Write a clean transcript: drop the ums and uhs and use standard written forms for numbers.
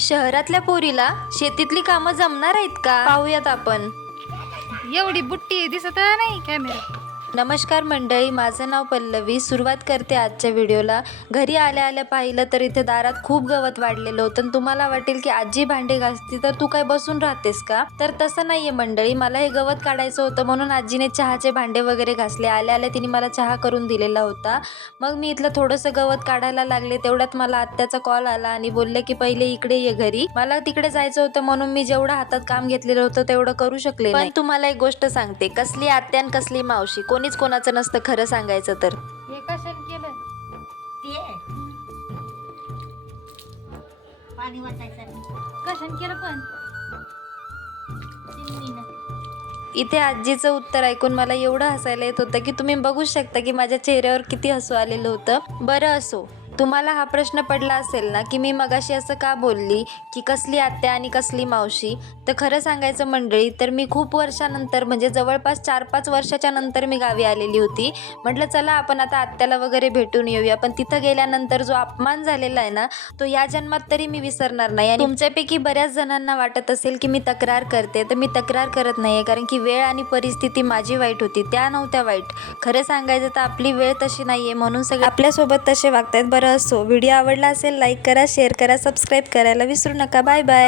शहरातल्या पोरीला शेतीतली कामं जमणार आहेत का, पाहूयात आपण. एवढी बुट्टी दिसत नाही कॅमेरा. नमस्कार मंडळी, माझं नाव पल्लवी. सुरुवात करते आजच्या व्हिडिओला. घरी आल्या आल्या पाहिलं तर इथे दारात खूप गवत वाढलेलं होतं. तुम्हाला वाटेल की आजी भांडे घासती तर तू काय बसून राहतेस का? तर तसं नाहीये मंडळी. मला हे गवत काढायचं होतं म्हणून आजीने चहाचे भांडे वगैरे घासले. आल्या आल्या तिने मला चहा करून दिलेला होता. मग मी इथलं थोडंसं गवत काढायला लागले. तेवढ्यात मला आत्याचा कॉल आला आणि बोलले की पहिले इकडे ये घरी. मला तिकडे जायचं होतं म्हणून मी जेवढं हातात काम घेतलेलं होतं तेवढं करू शकले नाही. पण तुम्हाला एक गोष्ट सांगते, कसली आत्या आणि कसली मावशी, कोणीच कोणाचं नसतं खरं सांगायचं तर. हे कशाने केलं? ते पाणी वाचायचं कशाने केलं पण? चिमणीनं. इथे आजीचं उत्तर ऐकून मला एवढं हसायला येत होतं की तुम्ही बघू शकता की माझ्या चेहऱ्यावर किती हसू आलेलं होतं. बरं असो, तुम्हाला हा प्रश्न पडला असेल ना की मी मगाशी असं का बोलली की कसली आत्या आणि कसली मावशी. तर खरं सांगायचं मंडळी तर मी खूप वर्षानंतर म्हणजे जवळपास 4-5 वर्षाच्या नंतर मी गावी आलेली होती. म्हटलं चला आपण आता आत्याला वगैरे भेटून येऊया. पण तिथं गेल्यानंतर जो अपमान झालेला आहे ना तो या जन्मात तरी मी विसरणार नाही. आणि तुमच्यापैकी बऱ्याच जणांना वाटत असेल की मी तक्रार करते, तर मी तक्रार करत नाही आहे, कारण की वेळ आणि परिस्थिती माझी वाईट होती, त्या नव्हत्या वाईट. खरं सांगायचं तर आपली वेळ तशी नाही आहे म्हणून सगळे आपल्यासोबत तसे वागतायत. बरं असो, व्हिडिओ आवडला असेल लाईक करा, शेअर करा, सबस्क्राईब करायला विसरू नका. Bye bye.